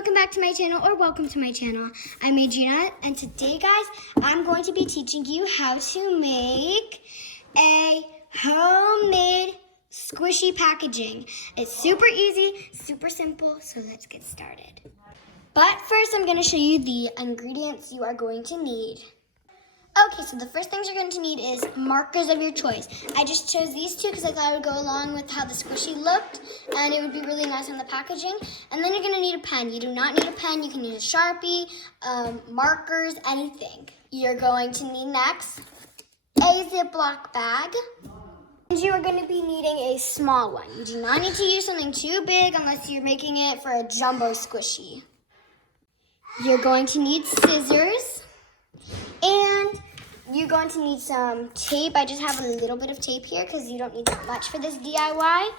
welcome back to my channel, or welcome to my channel. I'm Adriana, and today, guys, I'm going to be teaching you how to make a homemade squishy packaging. It's super easy, super simple, so let's get started. But first, I'm going to show you the ingredients you are going to need. Okay, so the first things you're going to need is markers of your choice. I just chose these two because I thought it would go along with how the squishy looked, and it would be really nice on the packaging. And then you're going to need a pen. You do not need a pen. You can use a Sharpie, markers, anything. You're going to need next a Ziploc bag. And you are going to be needing a small one. You do not need to use something too big unless you're making it for a jumbo squishy. You're going to need scissors. And you're going to need some tape. I just have a little bit of tape here because you don't need that much for this DIY.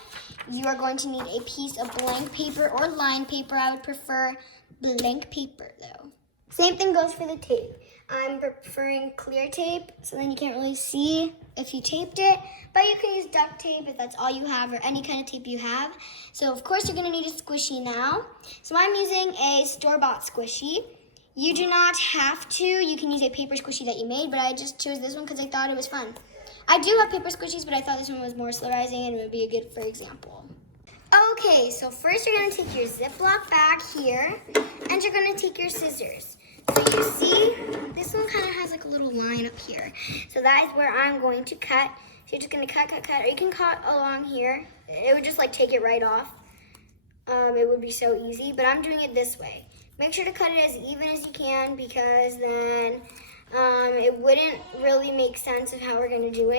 You are going to need a piece of blank paper or lined paper. I would prefer blank paper though. Same thing goes for the tape. I'm preferring clear tape so then you can't really see if you taped it. But you can use duct tape if that's all you have or any kind of tape you have. So of course you're going to need a squishy now. So I'm using a store-bought squishy. You do not have to. You can use a paper squishy that you made, but I just chose this one because I thought it was fun. I do have paper squishies, but I thought this one was more slow rising and would be a good for example. Okay, so first you're going to take your Ziploc bag here, and you're going to take your scissors. So you see, this one kind of has like a little line up here. So that is where I'm going to cut. So you're just going to cut, or you can cut along here. It would just like take it right off. It would be so easy, but I'm doing it this way. Make sure to cut it as even as you can because then it wouldn't really make sense of how we're going to do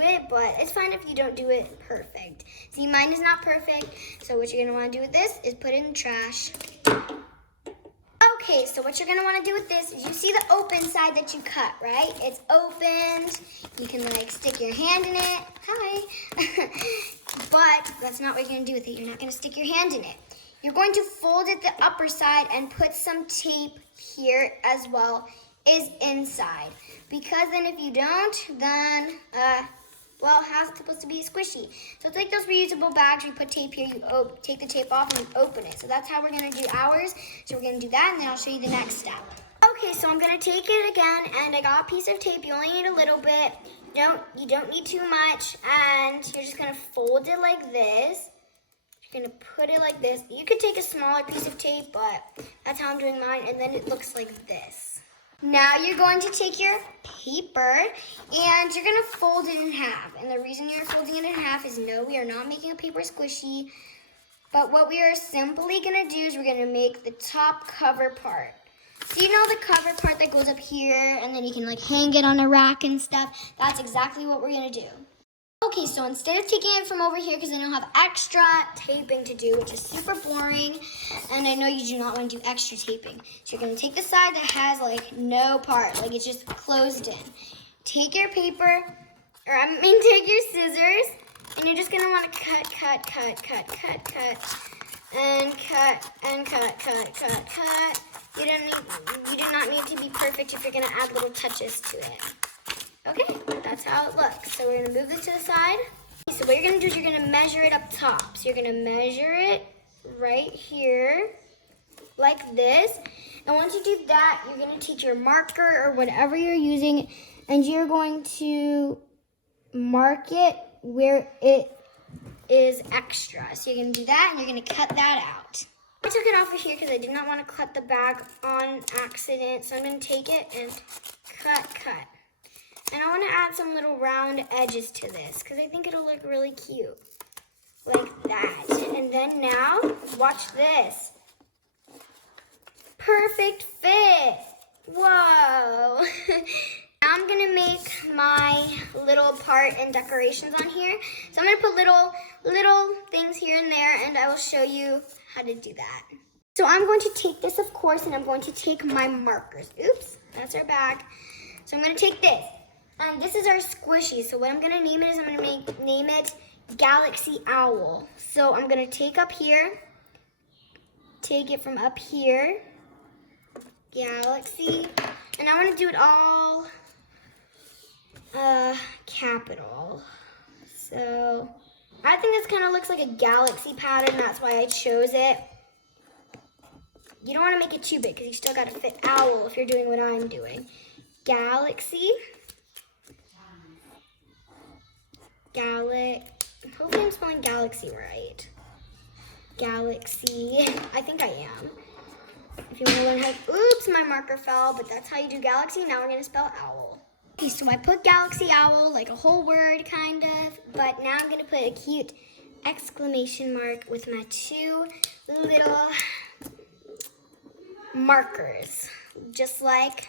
it, but it's fine if you don't do it perfect. See, mine is not perfect, so what you're going to want to do with this is put it in the trash. Okay, so what you're going to want to do with this is you see the open side that you cut, right? It's opened. You can like stick your hand in it. Hi. But that's not what you're going to do with it. You're not going to stick your hand in it. You're going to fold it the upper side and put some tape here as well is inside. Because then if you don't, then, well, how's it supposed to be squishy? So it's like those reusable bags, you put tape here, you take the tape off and you open it. So that's how we're going to do ours. So we're going to do that and then I'll show you the next step. Okay, so I'm going to take it again and I got a piece of tape. You only need a little bit. You don't need too much. And you're just going to fold it like this. Gonna put it like this. You could take a smaller piece of tape, but that's how I'm doing mine, and then it looks like this. Now you're going to take your paper and you're gonna fold it in half. And the reason you're folding it in half is no, we are not making a paper squishy, but what we are simply gonna do is we're gonna make the top cover part. So you know the cover part that goes up here and then you can like hang it on a rack and stuff? That's exactly what we're gonna do. Okay, so instead of taking it from over here, because I don't have extra taping to do, which is super boring, and I know you do not want to do extra taping. So you're going to take the side that has, like, no part, like it's just closed in. Take your paper, take your scissors, and you're just going to want to cut, and cut. You do not need to be perfect if you're going to add little touches to it. Okay, that's how it looks. So we're going to move it to the side. So what you're going to do is you're going to measure it up top. So you're going to measure it right here, like this. And once you do that, you're going to take your marker or whatever you're using, and you're going to mark it where it is extra. So you're going to do that, and you're going to cut that out. I took it off of here because I did not want to cut the bag on accident. So I'm going to take it and cut. And I want to add some little round edges to this because I think it'll look really cute. Like that. And then now, watch this. Perfect fit. Whoa. Now I'm going to make my little part and decorations on here. So I'm going to put little things here and there, and I will show you how to do that. So I'm going to take this, of course, and I'm going to take my markers. Oops, that's our bag. So I'm going to take this. And this is our squishy. So what I'm going to name it is I'm going to name it Galaxy Owl. So I'm going to take it from up here, Galaxy, and I want to do it all capital. So I think this kind of looks like a galaxy pattern. That's why I chose it. you don't want to make it too big because you still got to fit owl if you're doing what I'm doing. Galaxy. Hopefully I'm spelling galaxy right. Galaxy. I think I am. If you want to learn how, oops, my marker fell, but that's how you do galaxy. Now we're going to spell owl. Okay, so I put galaxy owl, like a whole word kind of, but now I'm going to put a cute exclamation mark with my 2 little markers, just like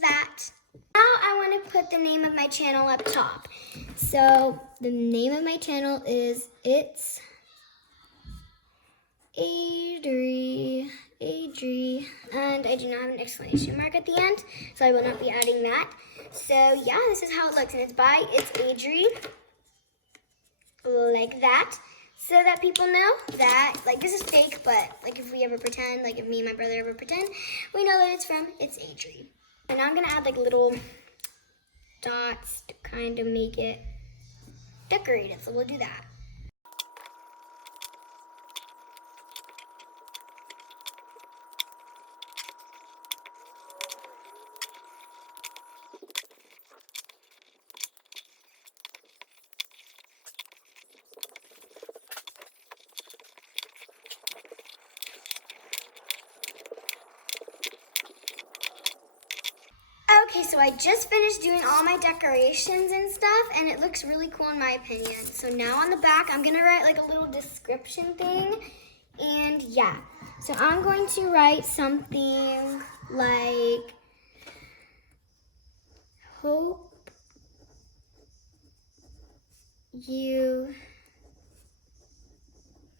that. Now I want to put the name of my channel up top. So the name of my channel is It's 𝕬, and I do not have an exclamation mark at the end, so I will not be adding that. So yeah, this is how it looks, and it's by It's 𝕬, like that, so that people know that, like, this is fake, but like if we ever pretend, like if me and my brother ever pretend, we know that it's from It's 𝕬. And now I'm gonna add like little dots to kind of make it decorated, so we'll do that. Okay, so I just finished doing all my decorations and stuff, and it looks really cool in my opinion. So now on the back, I'm gonna write like a little description thing, and yeah. So I'm going to write something like, hope you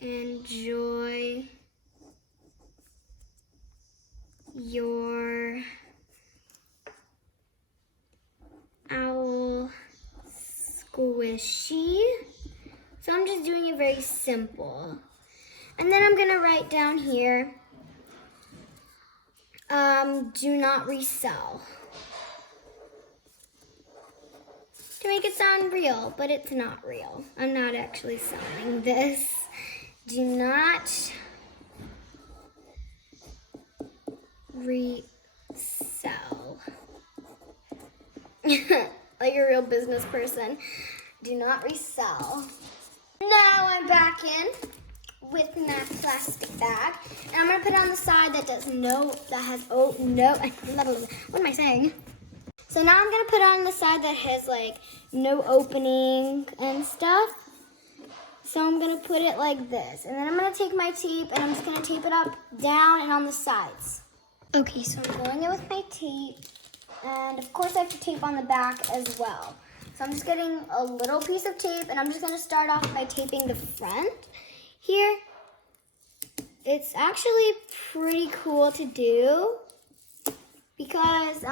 enjoy your owl squishy. So I'm just doing it very simple. And then I'm gonna write down here, do not resell. To make it sound real, but it's not real. I'm not actually selling this. Do not resell. Like a real business person. Do not resell. Now I'm back in with my plastic bag. And I'm gonna put it on the side that has what am I saying? So now I'm gonna put it on the side that has like no opening and stuff. So I'm gonna put it like this. And then I'm gonna take my tape and I'm just gonna tape it up, down, and on the sides. Okay, so I'm going in with my tape. And of course I have to tape on the back as well. So I'm just getting a little piece of tape and I'm just gonna start off by taping the front here. It's actually pretty cool to do because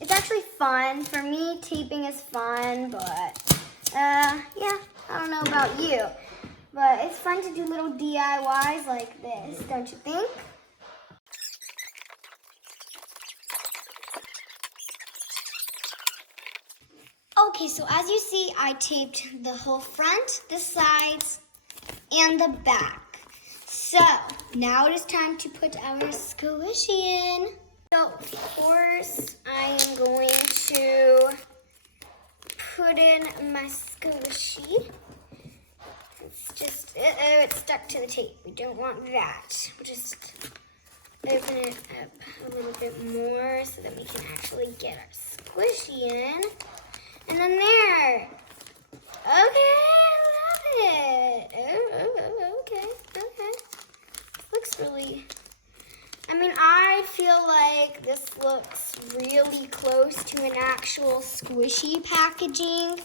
it's actually fun. For me, taping is fun, but yeah, I don't know about you. But it's fun to do little DIYs like this, don't you think? Okay, so as you see, I taped the whole front, the sides, and the back. So now it is time to put our squishy in. So of course, I am going to put in my squishy. It's just, it's stuck to the tape. We don't want that. We'll just open it up a little bit more so that we can actually get our squishy in. And then there. Okay, I love it. Okay. Looks really, I feel like this looks really close to an actual squishy packaging.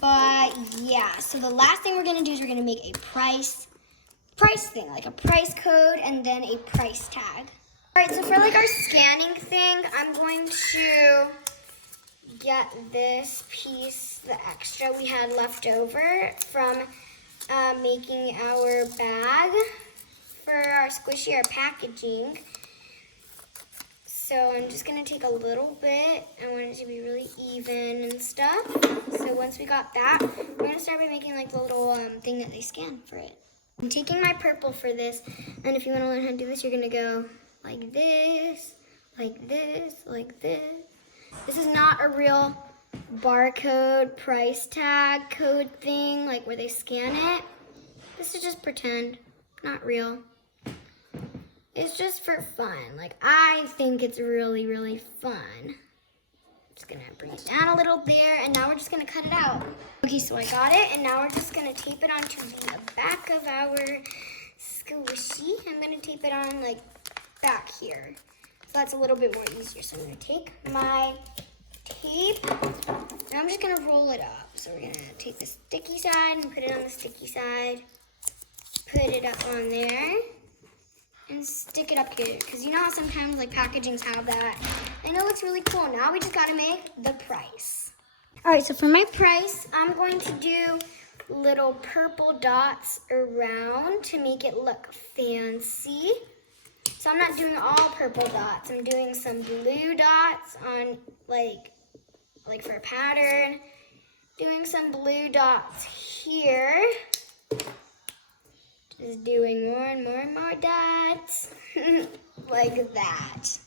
But yeah, so the last thing we're gonna do is we're gonna make a price thing, like a price code and then a price tag. All right, so for like our scanning thing, I'm going to get this piece, the extra we had left over from making our bag for our squishy, our packaging. So I'm just gonna take a little bit. I want it to be really even and stuff. So once we got that, we're gonna start by making like the little thing that they scan for it. I'm taking my purple for this, and if you want to learn how to do this, you're going to go like this, like this, like this. This is not a real barcode price tag code thing, like where they scan it. This is just pretend, not real. It's just for fun. Like, I think it's really, really fun. Just gonna bring it down a little there, and now we're just gonna cut it out. Okay, so I got it, and now we're just gonna tape it onto the back of our squishy. I'm gonna tape it on like back here. So that's a little bit more easier. So I'm gonna take my tape, and I'm just gonna roll it up. So we're gonna take the sticky side and put it on the sticky side. Put it up on there. And stick it up here, because you know how sometimes like packagings have that. And it looks really cool. Now we just gotta make the price. All right, so for my price, I'm going to do little purple dots around to make it look fancy. So I'm not doing all purple dots. I'm doing some blue dots on like for a pattern. Doing some blue dots here. Just doing more and more and more dots, like that.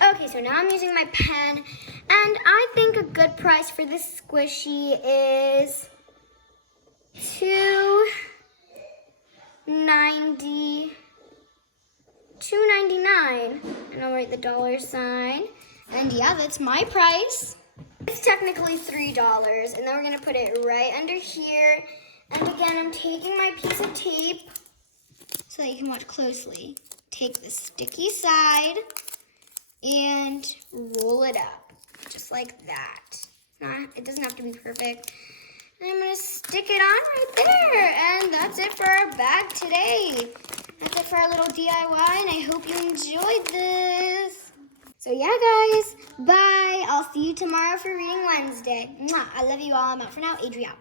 Okay, so now I'm using my pen, and I think a good price for this squishy is $2.99, and I'll write the $sign, and yeah, that's my price. It's technically $3, and then we're gonna put it right under here. And again, I'm taking my piece of tape so that you can watch closely. Take the sticky side and roll it up, just like that. It doesn't have to be perfect. And I'm gonna stick it on right there. And that's it for our bag today. That's it for our little DIY, and I hope you enjoyed this. So yeah, guys, bye. I'll see you tomorrow for Reading Wednesday. Mwah. I love you all. I'm out for now. Adri out.